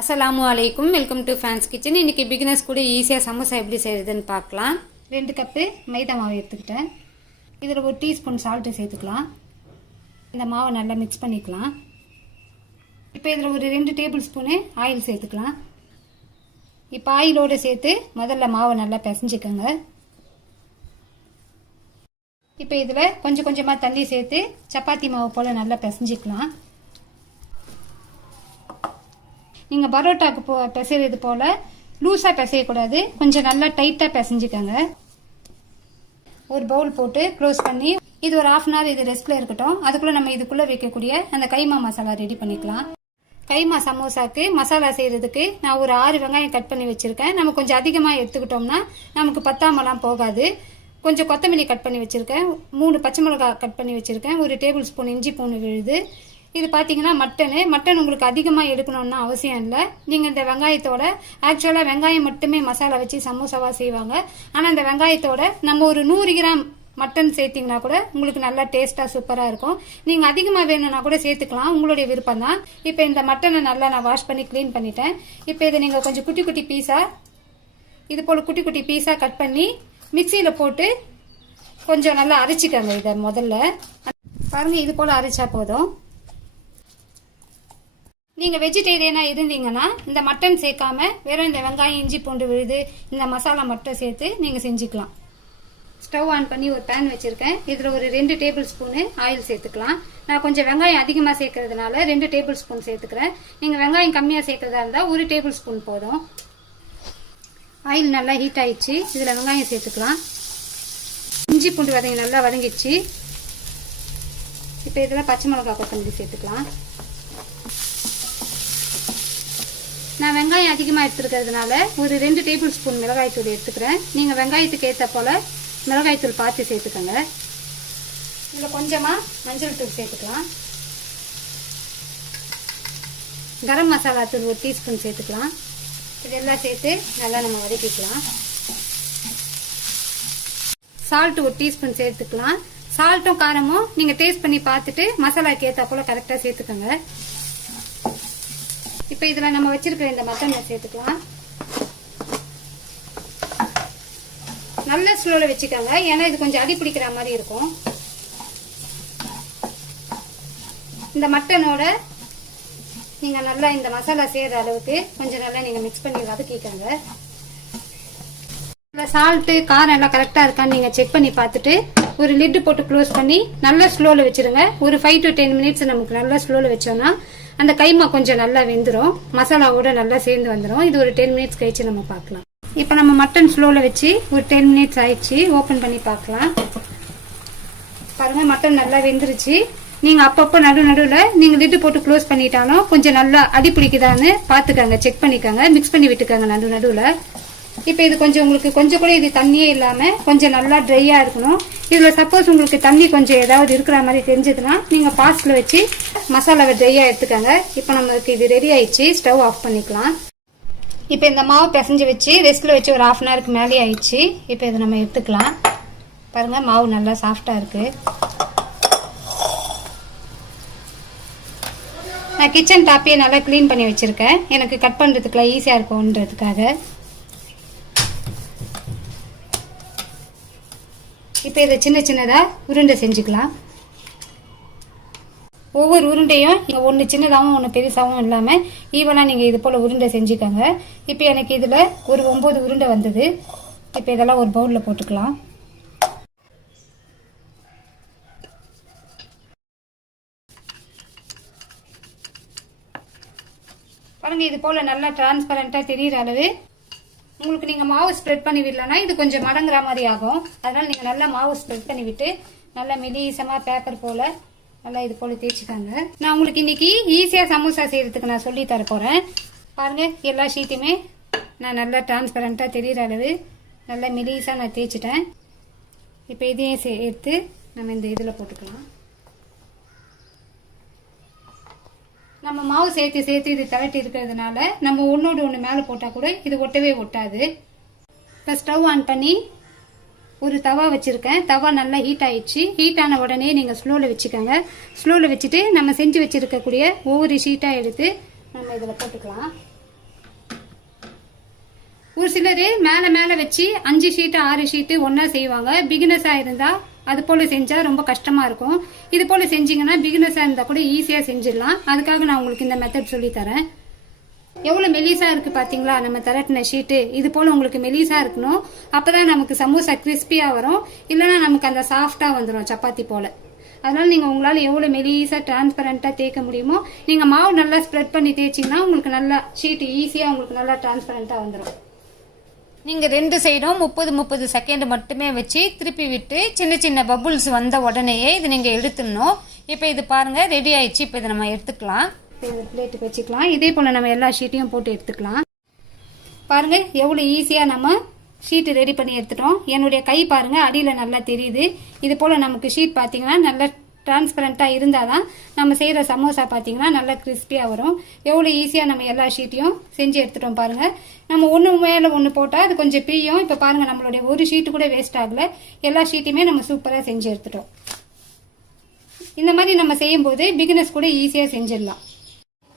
அஸ்லாம் வலைக்கும் welcome to fans kitchen இன்னைக்கு பிகினர்ஸ் கூட ஈஸியாக சமோசா எப்படி செய்கிறதுன்னு பார்க்கலாம். ரெண்டு கப்பு மைதா மாவு எடுத்துக்கிட்டேன். இதில் ஒரு டீஸ்பூன் சால்ட்டு சேர்த்துக்கலாம். இந்த மாவை நல்லா மிக்ஸ் பண்ணிக்கலாம். இப்போ இதில் ஒரு ரெண்டு டேபிள் ஸ்பூனு ஆயில் சேர்த்துக்கலாம். இப்போ ஆயிலோடு சேர்த்து முதல்ல மாவை நல்லா பிசைஞ்சிக்கோங்க. இப்போ இதில் கொஞ்சம் கொஞ்சமாக தண்ணி சேர்த்து சப்பாத்தி மாவு போல் நல்லா பிசைஞ்சிக்கலாம். நீங்கள் பரோட்டாக்கு போ பிசைறது போல் லூஸாக பிசையக்கூடாது. கொஞ்சம் நல்லா டைட்டாக பிசைஞ்சுக்கோங்க. ஒரு பவுல் போட்டு க்ளோஸ் பண்ணி இது ஒரு ஆஃப் அன் ஹவர் இது ரெஸ்ட்டில் இருக்கட்டும். அதுக்குள்ளே நம்ம இதுக்குள்ளே வைக்கக்கூடிய அந்த கைமா மசாலா ரெடி பண்ணிக்கலாம். கைமா சமோசாக்கு மசாலா செய்கிறதுக்கு நான் ஒரு ஆறு வெங்காயம் கட் பண்ணி வச்சுருக்கேன். நம்ம கொஞ்சம் அதிகமாக எடுத்துக்கிட்டோம்னா நமக்கு பத்தாமலாம் போகாது. கொஞ்சம் கொத்தமல்லி கட் பண்ணி வச்சுருக்கேன். மூணு பச்சை மிளகா கட் பண்ணி வச்சுருக்கேன். ஒரு டேபிள் ஸ்பூன் இஞ்சி பூண்டு விழுது. இது பார்த்தீங்கன்னா மட்டனு. மட்டன் உங்களுக்கு அதிகமாக எடுக்கணும்னு அவசியம் இல்லை. நீங்கள் இந்த வெங்காயத்தோட ஆக்சுவலாக வெங்காயம் மட்டுமே மசாலா வச்சு சமோசாவாக செய்வாங்க. ஆனால் அந்த வெங்காயத்தோட நம்ம ஒரு நூறு கிராம் மட்டன் சேர்த்திங்கன்னா கூட உங்களுக்கு நல்லா டேஸ்ட்டாக சூப்பராக இருக்கும். நீங்கள் அதிகமாக வேணும்னா கூட சேர்த்துக்கலாம். உங்களுடைய விருப்பம் தான் இப்போ இந்த மட்டனை நல்லா நான் வாஷ் பண்ணி க்ளீன் பண்ணிட்டேன். இப்போ இதை நீங்கள் கொஞ்சம் குட்டி குட்டி பீஸாக இது போல் குட்டி குட்டி பீஸாக கட் பண்ணி மிக்சியில் போட்டு கொஞ்சம் நல்லா அரைச்சிக்கோங்க இதை முதல்ல. பாருங்கள் இது போல் அரைச்சா போதும். நீங்கள் வெஜிடேரியனாக இருந்தீங்கன்னா இந்த மட்டன் சேர்க்காம வெறும் இந்த வெங்காயம் இஞ்சி பூண்டு விழுது இந்த மசாலா மட்டும் சேர்த்து நீங்கள் செஞ்சுக்கலாம். ஸ்டவ் ஆன் பண்ணி ஒரு பேன் வச்சுருக்கேன். இதில் ஒரு ரெண்டு டேபிள் ஸ்பூனு ஆயில் சேர்த்துக்கலாம். நான் கொஞ்சம் வெங்காயம் அதிகமாக சேர்க்கறதுனால ரெண்டு டேபிள் ஸ்பூன் சேர்த்துக்கிறேன். நீங்கள் வெங்காயம் கம்மியாக சேர்க்கறதா இருந்தால் ஒரு டேபிள் ஸ்பூன் போதும். ஆயில் நல்லா ஹீட் ஆயிடுச்சு. இதில் வெங்காயம் சேர்த்துக்கலாம். இஞ்சி பூண்டு வதங்கி நல்லா வதங்கிடுச்சு. இப்போ இதில் பச்சை மிளகாய் கொத்தமல்லி சேர்த்துக்கலாம். நான் வெங்காயம் அதிகமாக எடுத்துருக்கிறதுனால ஒரு ரெண்டு டேபிள் ஸ்பூன் மிளகாய்த்தூள் எடுத்துக்கிறேன். நீங்கள் வெங்காயத்துக்கு ஏற்ற போல் மிளகாய்த்தூள் பார்த்து சேர்த்துக்கோங்க. இதில் கொஞ்சமாக மஞ்சள் தூள் சேர்த்துக்கலாம். கரம் மசாலா தூள் ஒரு டீஸ்பூன் சேர்த்துக்கலாம். இதெல்லாம் சேர்த்து நல்லா நம்ம வதக்கிக்கலாம். சால்ட் ஒரு டீஸ்பூன் சேர்த்துக்கலாம். சால்ட்டும் காரமும் நீங்கள் டேஸ்ட் பண்ணி பார்த்துட்டு மசாலாக்கு ஏற்றா போல் கரெக்டாக சேர்த்துக்கோங்க. இப்போ இதில் நம்ம வச்சிருக்கிற இந்த மட்டனை சேர்த்துக்கலாம். நல்ல ஸ்லோவில் வச்சுக்கோங்க. ஏன்னா இது கொஞ்சம் அடி பிடிக்கிற மாதிரி இருக்கும். இந்த மட்டனோட நீங்கள் நல்லா இந்த மசாலா செய்கிற அளவுக்கு கொஞ்சம் நல்லா நீங்கள் மிக்ஸ் பண்ணி வதக்கிக்கோங்க இல்லை சால்ட்டு காரம் எல்லாம் கரெக்டாக இருக்கான்னு நீங்கள் செக் பண்ணி பார்த்துட்டு ஒரு லிட்டு போட்டு க்ளோஸ் பண்ணி நல்லா ஸ்லோவில் வச்சிருங்க. ஒரு ஃபைவ் டு டென் மினிட்ஸ் நமக்கு நல்லா ஸ்லோவில் வச்சோன்னா அந்த கைமா கொஞ்சம் நல்லா வெந்துடும் மசாலாவோட நல்லா சேர்ந்து வந்துடும் இது ஒரு டென் மினிட்ஸ் கழிச்சு நம்ம பார்க்கலாம். இப்போ நம்ம மட்டன் ஸ்லோவில் வச்சு ஒரு டென் மினிட்ஸ் ஆயிடுச்சு. ஓப்பன் பண்ணி பார்க்கலாம். பாருங்கள் மட்டன் நல்லா வெந்துருச்சு. நீங்கள் அப்பப்போ நடு நடுவில் நீங்கள் லிட்டு போட்டு க்ளோஸ் பண்ணிட்டாலும் கொஞ்சம் நல்லா அடி பிடிக்குதான்னு பார்த்துக்கங்க. செக் பண்ணிக்கோங்க. மிக்ஸ் பண்ணி விட்டுக்கோங்க நடு நடுவில். இப்போ இது கொஞ்சம் உங்களுக்கு கொஞ்சம் கூட இது தண்ணியே இல்லாமல் கொஞ்சம் நல்லா ட்ரையாக இருக்கணும். இதில் சப்போஸ் உங்களுக்கு தண்ணி கொஞ்சம் ஏதாவது இருக்கிற மாதிரி தெரிஞ்சதுன்னா நீங்கள் பாஸ்டில் வச்சு மசாலாவை ட்ரையாக எடுத்துக்கோங்க. இப்போ நம்மளுக்கு இது ரெடி ஆயிடுச்சு. ஸ்டவ் ஆஃப் பண்ணிக்கலாம். இப்போ இந்த மாவு பிசைஞ்சு வச்சு ரெஸ்ட்டில் வச்சு ஒரு ஆஃப் அன் ஹவருக்கு மேலே ஆயிடுச்சு. இப்போ இதை நம்ம எடுத்துக்கலாம். பாருங்கள் மாவு நல்லா சாஃப்டாக இருக்குது நான் கிச்சன் டாப்பையை நல்லா க்ளீன் பண்ணி வச்சுருக்கேன். எனக்கு கட் பண்ணுறதுக்குலாம் ஈஸியாக இருக்கும்ன்றதுக்காக. இப்போ இதை சின்ன சின்னதாக உருண்டை செஞ்சுக்கலாம். ஒவ்வொரு உருண்டையும் ஒன்று சின்னதாகவும் ஒன்று பெருசாகவும் இல்லாமல் ஈவனாக நீங்கள் இது போல் உருண்டை செஞ்சுக்கோங்க. இப்போ எனக்கு இதில் ஒரு ஒம்பது உருண்டை வந்தது. இப்போ இதெல்லாம் ஒரு பவுலில் போட்டுக்கலாம். பாருங்கள் இது போல் நல்லா டிரான்ஸ்பரண்ட்டாக தெரியிற அளவு உங்களுக்கு நீங்கள் மாவு ஸ்ப்ரெட் பண்ணி விடலன்னா இது கொஞ்சம் மடங்குற மாதிரி ஆகும். அதனால் நீங்கள் நல்லா மாவு ஸ்ப்ரெட் பண்ணி விட்டு நல்லா மெலிசமாக பேப்பர் போல் நல்லா இது போல் தேய்ச்சிக்காங்க. நான் உங்களுக்கு இன்றைக்கி ஈஸியாக சமோசா செய்கிறதுக்கு நான் சொல்லி தர போகிறேன் பாருங்கள் எல்லா ஷீட்டுமே நான் நல்லா டிரான்ஸ்பரண்ட்டாக தெரிகிற அளவு நல்லா மெலிசாக நான் தேய்ச்சிட்டேன். இப்போ இதையும் சேர்த்து நம்ம இந்த இதில் போட்டுக்கலாம். நம்ம மாவு சேர்த்து சேர்த்து இது தரட்டி இருக்கிறதுனால நம்ம ஒன்றோடு ஒன்று மேலே போட்டால் கூட இது ஒட்டவே ஒட்டாது. இப்போ ஸ்டவ் ஆன் பண்ணி ஒரு தவா வச்சுருக்கேன். தவா நல்லா ஹீட் ஆயிடுச்சு. ஹீட் ஆன உடனே நீங்கள் ஸ்லோவில் வச்சுக்கோங்க. ஸ்லோவில் வச்சுட்டு நம்ம செஞ்சு வச்சுருக்கக்கூடிய ஒவ்வொரு ஷீட்டாக எடுத்து நம்ம இதில் போட்டுக்கலாம். ஒரு சிலர் மேலே மேலே வச்சு அஞ்சு ஷீட்டு ஆறு ஷீட்டு ஒன்றா செய்வாங்க. பிகினஸாக இருந்தால் அது போல் செஞ்சால் ரொம்ப கஷ்டமாக இருக்கும். இது போல் செஞ்சீங்கன்னா பிகினஸாக இருந்தால் கூட ஈஸியாக செஞ்சிடலாம். அதுக்காக நான் உங்களுக்கு இந்த மெத்தட் சொல்லித்தரேன் எவ்வளோ மெலிசா இருக்கு பாத்தீங்களா? நம்ம திரட்டின ஷீட்டு இது போல உங்களுக்கு மெலிசா இருக்கணும். அப்பதான் நமக்கு சமோசா கிறிஸ்பியா வரும். இல்லைன்னா நமக்கு அந்த சாஃப்டா வந்துடும் சப்பாத்தி போல. அதனால நீங்க உங்களால எவ்வளவு மெலிசா டிரான்ஸ்பரண்டா தேய்க்க முடியுமோ நீங்க மாவு நல்லா ஸ்ப்ரெட் பண்ணி தேய்ச்சிங்கன்னா உங்களுக்கு நல்லா ஷீட் ஈஸியா உங்களுக்கு நல்லா டிரான்ஸ்பரண்டா வந்துடும் நீங்கள் ரெண்டு சைடும் முப்பது முப்பது செகண்ட் மட்டுமே வச்சு திருப்பி விட்டு சின்ன சின்ன பபுள்ஸ் வந்த உடனேயே இது நீங்கள் எடுத்துடணும். இப்போ இது பாருங்கள் ரெடி ஆயிடுச்சு. இப்போ இதை நம்ம எடுத்துக்கலாம். பிளேட்டுக்கு வச்சுக்கலாம். இதே போல் நம்ம எல்லா ஷீட்டையும் போட்டு எடுத்துக்கலாம். பாருங்கள் எவ்வளோ ஈஸியாக நம்ம ஷீட்டு ரெடி பண்ணி எடுத்துட்டோம். என்னுடைய கை பாருங்கள் அடியில் நல்லா தெரியுது. இது போல் நமக்கு ஷீட் பார்த்தீங்கன்னா நல்லா ட்ரான்ஸ்பரெண்ட்டாக இருந்தால் தான் நம்ம செய்கிற சமோசா பார்த்தீங்கன்னா நல்லா கிறிஸ்பியாக வரும். எவ்வளோ ஈஸியாக நம்ம எல்லா ஷீட்டையும் செஞ்சு எடுத்துட்டோம் பாருங்கள் நம்ம ஒன்று மேலே ஒன்று போட்டால் அது கொஞ்சம் பிரியும் இப்போ பாருங்கள் நம்மளுடைய ஒரு ஷீட்டு கூட வேஸ்ட் ஆகல. எல்லா ஷீட்டையுமே நம்ம சூப்பராக செஞ்சு எடுத்துட்டோம். இந்த மாதிரி நம்ம செய்யும்போது பிகினஸ் கூட ஈஸியாக செஞ்சிடலாம்.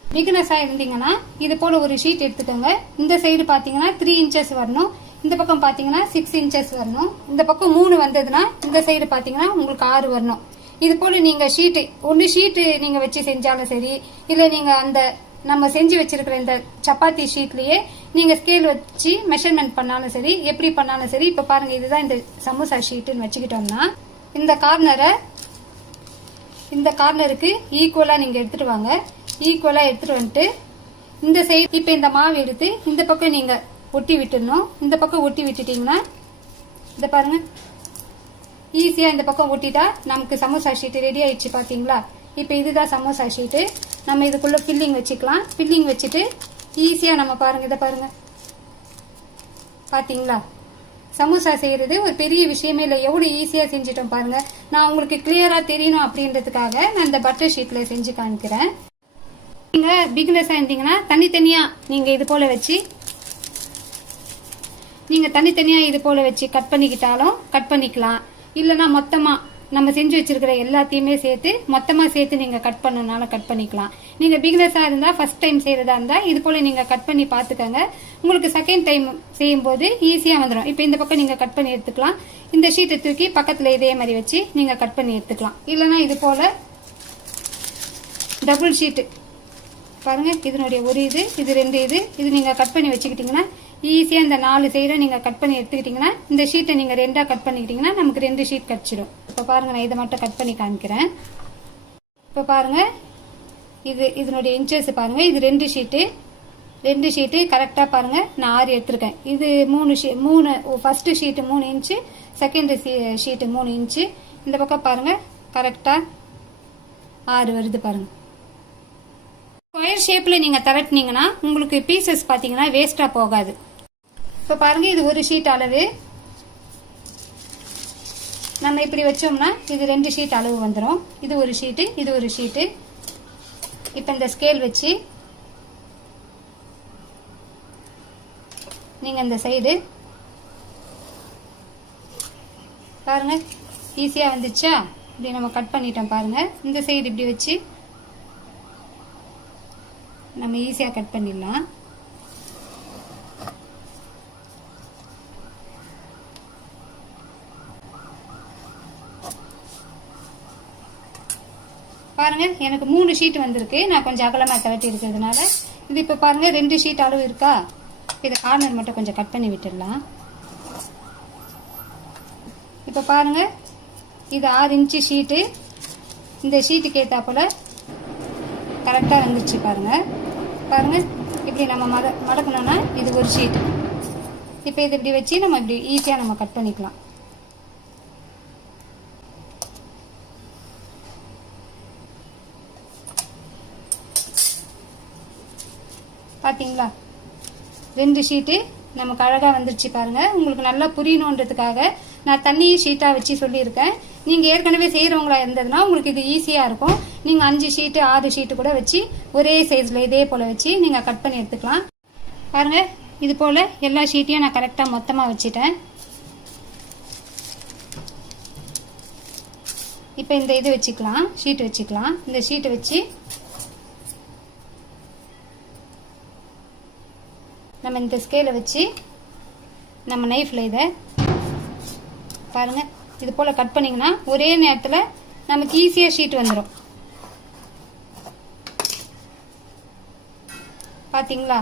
பிகினஸாக இருந்தீங்கன்னா இது போல் ஒரு ஷீட் எடுத்துக்கோங்க. இந்த சைடு பார்த்தீங்கன்னா த்ரீ இன்ச்சஸ் வரணும். இந்த பக்கம் பார்த்தீங்கன்னா சிக்ஸ் இன்ச்சஸ் வரணும். இந்த பக்கம் மூணு வந்ததுன்னா இந்த சைடு பார்த்தீங்கன்னா உங்களுக்கு ஆறு வரணும். இது போல நீங்க ஷீட்டு ஒன்று ஷீட்டு நீங்க வச்சு செஞ்சாலும் சரி இல்லை நீங்க அந்த நம்ம செஞ்சு வச்சிருக்கிற இந்த சப்பாத்தி ஷீட்லயே நீங்க ஸ்கேல் வச்சு மெஷர்மெண்ட் பண்ணாலும் சரி எப்படி பண்ணாலும் சரி இப்ப பாருங்க இதுதான் இந்த சமோசா ஷீட்டுன்னு வச்சுக்கிட்டோம்னா இந்த கார்னரை இந்த கார்னருக்கு ஈக்குவலா நீங்க எடுத்துட்டு வாங்க. ஈக்குவலா எடுத்துட்டு வந்துட்டு இந்த சைடு இப்ப இந்த மாவு எடுத்து இந்த பக்கம் நீங்க ஒட்டி விட்டுடணும். இந்த பக்கம் ஒட்டி விட்டுட்டீங்கன்னா இந்த பாருங்க ஈஸியாக இந்த பக்கம் ஒட்டிட்டா நமக்கு சமோசா ஷீட்டு ரெடி ஆயிடுச்சு பார்த்தீங்களா இப்போ இதுதான் சமோசா ஷீட்டு நம்ம இதுக்குள்ளே ஃபில்லிங் வச்சுக்கலாம். ஃபில்லிங் வச்சுட்டு ஈஸியாக நம்ம பாருங்க இதை பாருங்கள் பார்த்தீங்களா சமோசா செய்கிறது ஒரு பெரிய விஷயமே இல்லை. எவ்வளோ ஈஸியாக செஞ்சிட்டோம் பாருங்கள் நான் உங்களுக்கு கிளியராக தெரியணும் அப்படின்றதுக்காக நான் இந்த பட்டர் ஷீட்டில் செஞ்சு காமிக்கிறேன். நீங்கள் பிகினஸா இருந்தீங்கன்னா தனித்தனியாக நீங்கள் இது போல் வச்சு நீங்கள் தனித்தனியாக இது போல் வச்சு கட் பண்ணிக்கிட்டாலும் கட் பண்ணிக்கலாம். இல்லனா மொத்தமா நம்ம செஞ்சு வச்சிருக்கிற எல்லாத்தையுமே சேர்த்து மொத்தமா சேர்த்து நீங்க கட் பண்ணனாலும் கட் பண்ணிக்கலாம். நீங்க பிகினஸா இருந்தா ஃபர்ஸ்ட் டைம் செய்யறதா இருந்தா இது போல நீங்க கட் பண்ணி பார்த்துக்கோங்க. உங்களுக்கு செகண்ட் டைம் செய்யும் போது ஈஸியா வந்துடும் இப்போ இந்த பக்கம் நீங்க கட் பண்ணி எடுத்துக்கலாம். இந்த ஷீட்டை தூக்கி பக்கத்துல இதே மாதிரி வச்சு நீங்க கட் பண்ணி எடுத்துக்கலாம். இல்லனா இது போல டபுள் ஷீட்டு பாருங்க இதனுடைய ஒரு இது இது ரெண்டு இது இது நீங்க கட் பண்ணி வச்சுக்கிட்டீங்கன்னா ஈஸியாக இந்த நாலு சைடும் நீங்கள் கட் பண்ணி எடுத்துக்கிட்டிங்கன்னா இந்த ஷீட்டை நீங்கள் ரெண்டாக கட் பண்ணிக்கிட்டிங்கன்னா நமக்கு ரெண்டு ஷீட் கிடைச்சிடும் இப்போ பாருங்கள் நான் இதை மட்டும் கட் பண்ணி காமிக்கிறேன். இப்போ பாருங்கள் இது இதனுடைய இன்ச்சஸ் பாருங்கள் இது ரெண்டு ஷீட்டு ரெண்டு ஷீட்டு கரெக்டாக பாருங்கள் நான் ஆறு எடுத்திருக்கேன். இது மூணு ஷீ மூணு ஃபஸ்ட்டு ஷீட்டு மூணு இன்ச்சு செகண்ட் ஷீட்டு மூணு இன்ச்சு இந்த பக்கம் பாருங்கள் கரெக்டாக ஆறு வருது பாருங்கள் ஸ்கொயர் ஷேப்பில் நீங்கள் திரட்டினீங்கன்னா உங்களுக்கு பீசஸ் பார்த்தீங்கன்னா வேஸ்ட்டாக போகாது. இப்போ பாருங்க இது ஒரு ஷீட் அளவு. நம்ம இப்படி வச்சோம்னா இது ரெண்டு ஷீட் அளவு வந்துடும் இது ஒரு ஷீட்டு இது ஒரு ஷீட்டு இப்போ இந்த ஸ்கேல் வச்சு நீங்கள் இந்த சைடு பாருங்கள் ஈஸியாக வந்துச்சா? இப்படி நம்ம கட் பண்ணிட்டோம் பாருங்கள் இந்த சைடு இப்படி வச்சு நம்ம ஈஸியாக கட் பண்ணிடலாம். பாருங்க எனக்கு மூணு ஷீட் வந்திருக்கு. நான் கொஞ்சம் அகலமாக திரட்டி இருக்கிறதுனால. இது இப்போ பாருங்க ரெண்டு ஷீட் அளவு இருக்கா? இதை கார்னர் மட்டும் கொஞ்சம் கட் பண்ணி விட்டுடலாம். இப்போ பாருங்க இது ஆறு இன்ச்சு ஷீட்டு இந்த ஷீட்டுக்கு ஏற்றாப்புல கரெக்டாக வந்துருச்சு பாருங்கள் பாருங்க. இப்படி நம்ம மட மடக்கணும்னா இது ஒரு ஷீட் இப்போ இது இப்படி வச்சு நம்ம இப்படி ஈஸியாக நம்ம கட் பண்ணிக்கலாம். பாத்தீங்களா? ரெண்டு ஷீட்டு நமக்கு அழகாக வந்துருச்சு பாருங்க. உங்களுக்கு நல்லா புரியணுன்றதுக்காக நான் தண்ணி ஷீட்டாக வச்சு சொல்லியிருக்கேன். நீங்கள் ஏற்கனவே செய்கிறவங்களா இருந்ததுன்னா உங்களுக்கு இது ஈஸியாக இருக்கும். நீங்கள் அஞ்சு ஷீட்டு ஆறு ஷீட்டு கூட வச்சு ஒரே சைஸில் இதே போல் வச்சு நீங்கள் கட் பண்ணி எடுத்துக்கலாம். பாருங்க இது போல் எல்லா ஷீட்டையும் நான் கரெக்டாக மொத்தமாக வச்சுட்டேன். இப்போ இந்த இது வச்சுக்கலாம் ஷீட் வச்சுக்கலாம். இந்த ஷீட்டை வச்சு நம்ம இந்த ஸ்கேலை வச்சு நம்ம நைஃப்பில் இதை பாருங்கள் இது போல் கட் பண்ணிங்கன்னா ஒரே நேரத்தில் நமக்கு ஈஸியாக ஷீட் வந்துடும் பார்த்தீங்களா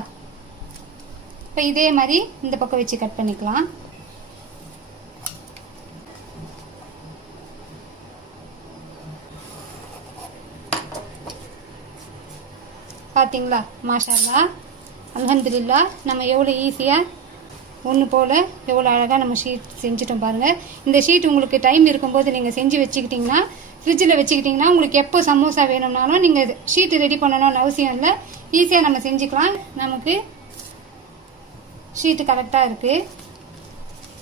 இப்போ இதே மாதிரி இந்த பக்கம் வச்சு கட் பண்ணிக்கலாம். பார்த்தீங்களா மாஷால்லா அலமதுல்லா நம்ம எவ்வளோ ஈஸியாக ஒன்று போல் எவ்வளோ அழகாக நம்ம ஷீட் செஞ்சுட்டோம் பாருங்கள் இந்த ஷீட் உங்களுக்கு டைம் இருக்கும்போது நீங்கள் செஞ்சு வச்சுக்கிட்டிங்கன்னா ஃப்ரிட்ஜில் வச்சுக்கிட்டிங்கன்னா உங்களுக்கு எப்போ சமோசா வேணும்னாலும் நீங்கள் ஷீட்டு ரெடி பண்ணணும்னு அவசியம் இல்லை. ஈஸியாக நம்ம செஞ்சுக்கலாம். நமக்கு ஷீட்டு கரெக்டாக இருக்குது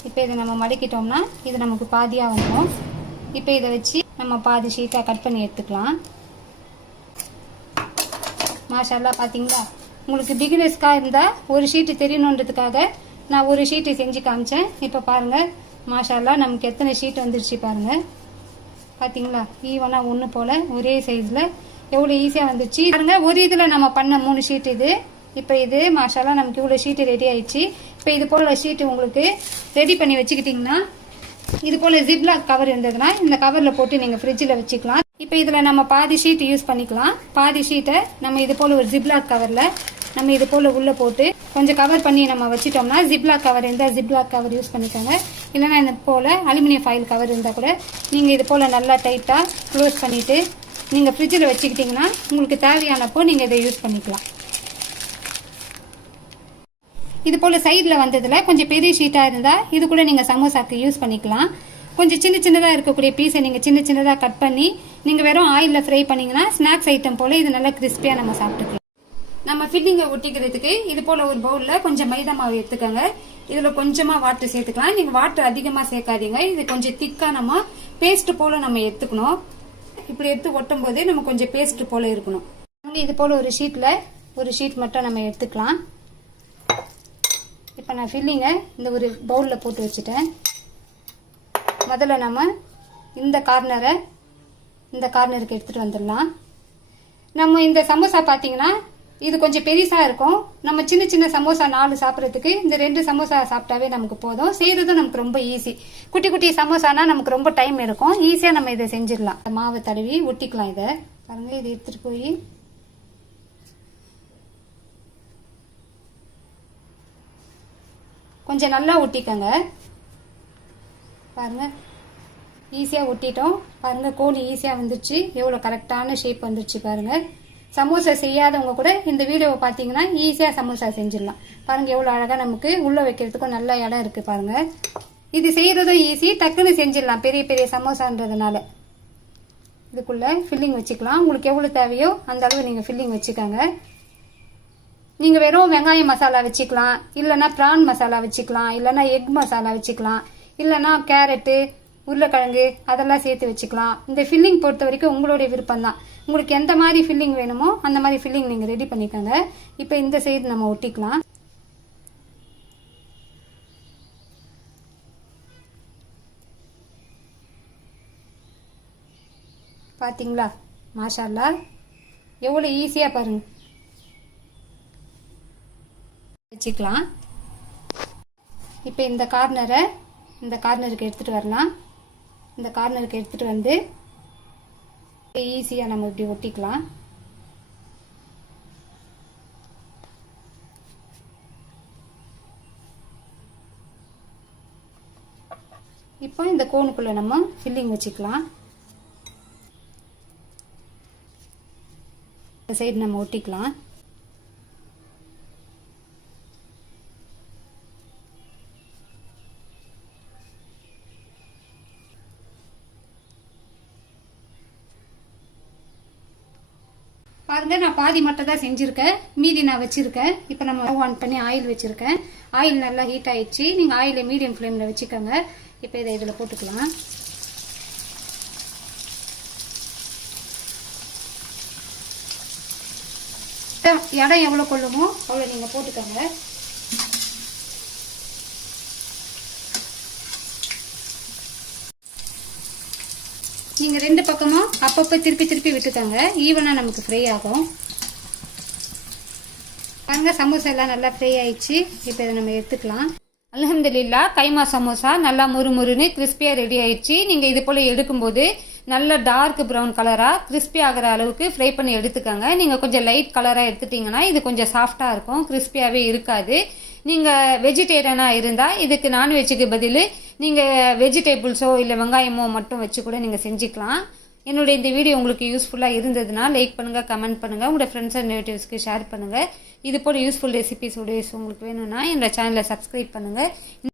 இப்போ இதை நம்ம மடக்கிட்டோம்னா இது நமக்கு பாதியாக வந்துடும் இப்போ இதை வச்சு நம்ம பாதி ஷீட்டாக கட் பண்ணி எடுத்துக்கலாம். மாஷால்லா பார்த்தீங்களா உங்களுக்கு பிகினர்ஸ்க்காக இருந்தால் ஒரு ஷீட்டு தெரியணுன்றதுக்காக நான் ஒரு ஷீட்டு செஞ்சு காமிச்சேன். இப்போ பாருங்கள் மாஷால்லாம் நமக்கு எத்தனை ஷீட் வந்துருச்சு பாருங்கள் பார்த்தீங்களா ஈவனாக ஒன்று போல் ஒரே சைஸில் எவ்வளோ ஈஸியாக வந்துருச்சு பாருங்க ஒரு இதில் நம்ம பண்ண மூணு ஷீட் இது. இப்போ இது மாஷாலாம் நமக்கு இவ்வளோ ஷீட்டு ரெடி ஆயிடுச்சு. இப்போ இது போல் ஷீட்டு உங்களுக்கு ரெடி பண்ணி வச்சுக்கிட்டிங்கன்னா இது போல் ஜிப்லாக் கவர் இருந்ததுன்னா இந்த கவரில் போட்டு நீங்கள் ஃப்ரிட்ஜில் வச்சுக்கலாம். இப்போ இதில் நம்ம பாதி ஷீட் யூஸ் பண்ணிக்கலாம். பாதி ஷீட்டை நம்ம இது போல் ஒரு ஜிப்லாக் கவரில் நம்ம இது போல் உள்ளே போட்டு கொஞ்சம் கவர் பண்ணி நம்ம வச்சிட்டோம்னா ஜிப்லாக் கவர் இருந்தால் ஜிப்லாக் கவர் யூஸ் பண்ணிக்கோங்க. இல்லைன்னா இந்த போல் அலுமினியம் ஃபைல் கவர் இருந்தால் கூட நீங்கள் இது போல் நல்லா டைட்டாக க்ளோஸ் பண்ணிவிட்டு நீங்கள் ஃப்ரிட்ஜில் வச்சுக்கிட்டிங்கன்னா உங்களுக்கு தேவையானப்போ நீங்கள் இதை யூஸ் பண்ணிக்கலாம். இது போல் சைடில் வந்ததில் கொஞ்சம் பெரிய ஷீட்டாக இருந்தால் இது கூட நீங்கள் சமோசாக்கு யூஸ் பண்ணிக்கலாம். கொஞ்சம் சின்ன சின்னதாக இருக்கக்கூடிய பீஸை நீங்கள் சின்ன சின்னதாக கட் பண்ணி நீங்கள் வெறும் ஆயிலில் ஃப்ரை பண்ணிங்கன்னா ஸ்நாக்ஸ் ஐட்டம் போல் இது நல்லா கிறிஸ்பியாக நம்ம சாப்பிட்டுக்கலாம். நம்ம ஃபில்லிங்கை ஒட்டிக்கிறதுக்கு இது போல் ஒரு பவுலில் கொஞ்சம் மைதா மாவு எடுத்துக்கோங்க. இதில் கொஞ்சமாக வாட்டர் சேர்த்துக்கலாம். நீங்கள் வாட்டர் அதிகமாக சேர்க்காதீங்க. இது கொஞ்சம் திக்காக நம்ம பேஸ்ட் போல் நம்ம எடுத்துக்கணும். இப்படி எடுத்து ஒட்டும் போது நம்ம கொஞ்சம் பேஸ்ட் போல் இருக்கணும். இது போல் ஒரு ஷீட்டில் ஒரு ஷீட் மட்டும் நம்ம எடுத்துக்கலாம். இப்போ நான் ஃபில்லிங்கை இந்த ஒரு பவுலில் போட்டு வச்சுட்டேன். முதல்ல நம்ம இந்த கார்னரை இந்த கார்னருக்கு எடுத்துகிட்டு வந்துடலாம். நம்ம இந்த சமோசா பார்த்தீங்கன்னா இது கொஞ்சம் பெருசாக இருக்கும். நம்ம சின்ன சின்ன சமோசா நாலு சாப்பிட்றதுக்கு இந்த ரெண்டு சமோசா சாப்பிட்டாவே நமக்கு போதும். செய்கிறதும் நமக்கு ரொம்ப ஈஸி குட்டி குட்டி சமோசானா நமக்கு ரொம்ப டைம் இருக்கும் ஈஸியாக நம்ம இதை செஞ்சிடலாம். மாவு தடவி ஒட்டிக்கலாம் இதை. பாருங்கள் இதை எடுத்துகிட்டு போய். கொஞ்சம் நல்லா ஒட்டிக்கங்க பாருங்க ஈஸியாக ஒட்டிட்டோம் பாருங்க கோழி ஈஸியாக வந்துருச்சு. எவ்வளோ கரெக்டான ஷேப் வந்துருச்சு பாருங்கள் சமோசா செய்யாதவங்க கூட இந்த வீடியோவை பார்த்தீங்கன்னா ஈஸியாக சமோசா செஞ்சிடலாம். பாருங்கள் எவ்வளோ அழகாக நமக்கு உள்ளே வைக்கிறதுக்கும் நல்ல இடம் இருக்குது பாருங்கள் இது செய்கிறதும் ஈஸி டக்குன்னு செஞ்சிடலாம் பெரிய பெரிய சமோசான்றதுனால. இதுக்குள்ளே ஃபில்லிங் வச்சுக்கலாம். உங்களுக்கு எவ்வளோ தேவையோ அந்த அளவு நீங்கள் ஃபில்லிங் வச்சுக்கோங்க. நீங்கள் வெறும் வெங்காய மசாலா வச்சுக்கலாம். இல்லைன்னா ப்ரான் மசாலா வச்சுக்கலாம். இல்லைன்னா எக் மசாலா வச்சுக்கலாம். இல்லைன்னா கேரட்டு உருளைக்கிழங்கு அதெல்லாம் சேர்த்து வச்சுக்கலாம். இந்த ஃபில்லிங் பொறுத்த வரைக்கும் உங்களுடைய விருப்பம் தான் உங்களுக்கு எந்த மாதிரி ஃபில்லிங் வேணுமோ அந்த மாதிரி ஃபில்லிங் நீங்கள் ரெடி பண்ணிக்கோங்க. இப்போ இந்த சைடு நம்ம ஒட்டிக்கலாம். பார்த்தீங்களா மாஷால்லா எவ்வளோ ஈஸியாக பாருங்க. வச்சுக்கலாம். இப்போ இந்த கார்னரை இந்த கார்னருக்கு எடுத்துகிட்டு வரலாம். இந்த கார்னருக்கு எடுத்துகிட்டு வந்து ஈஸியாக நம்ம இப்படி ஒட்டிக்கலாம். இப்போ இந்த கோனுக்குள்ளே நம்ம ஃபில்லிங் வச்சுக்கலாம். இந்த சைடு நம்ம ஒட்டிக்கலாம். வந்து நான் பாதி மட்டும் தான் செஞ்சுருக்கேன். மீதி நான் வச்சுருக்கேன். இப்போ நம்ம ஆன் பண்ணி ஆயில் வச்சுருக்கேன். ஆயில் நல்லா ஹீட் ஆயிடுச்சு. நீங்கள் ஆயிலை மீடியம் ஃப்ளேமில் வச்சுக்கோங்க. இப்போ இதை இதில் போட்டுக்கலாம். இடம் எவ்வளோ கொள்ளுமோ அவ்வளோ நீங்கள் போட்டுக்கோங்க. ரெண்டு பக்கமும் அப்பப்போ திருப்பி திருப்பி விட்டுக்கோங்க ஈவனாக நமக்கு ஃப்ரை ஆகும். பாருங்க சமோசா எல்லாம் நல்லா ஃப்ரை ஆயிடுச்சு. இப்போ இதை நம்ம எடுத்துக்கலாம். அலமதுல்லா கைமா சமோசா நல்லா முறுமுறுன்னு கிறிஸ்பியாக ரெடி ஆயிடுச்சு. நீங்கள் இது போல் எடுக்கும்போது நல்ல டார்க் ப்ரௌன் கலராக கிறிஸ்பி ஆகிற அளவுக்கு ஃப்ரை பண்ணி எடுத்துக்கோங்க. நீங்கள் கொஞ்சம் லைட் கலராக எடுத்துட்டிங்கன்னா இது கொஞ்சம் சாஃப்டாக இருக்கும். கிறிஸ்பியாகவே இருக்காது. நீங்கள் வெஜிடேரியனாக இருந்தால் இதுக்கு நான்வெஜ்ஜுக்கு பதில் நீங்கள் வெஜிடேபிள்ஸோ இல்லை வெங்காயமோ மட்டும் வச்சு கூட நீங்கள் செஞ்சுக்கலாம். என்னுடைய இந்த வீடியோ உங்களுக்கு யூஸ்ஃபுல்லாக இருந்ததுன்னா லைக் பண்ணுங்கள் கமெண்ட் பண்ணுங்கள் உங்களோட ஃப்ரெண்ட்ஸ் அண்ட் ரிலேட்டிவ்ஸ்க்கு ஷேர் பண்ணுங்கள் இது போல் யூஸ்ஃபுல் ரெசிபிஸ் உடைய உங்களுக்கு வேணும்னா என்னோடய சேனலை சப்ஸ்கிரைப் பண்ணுங்கள்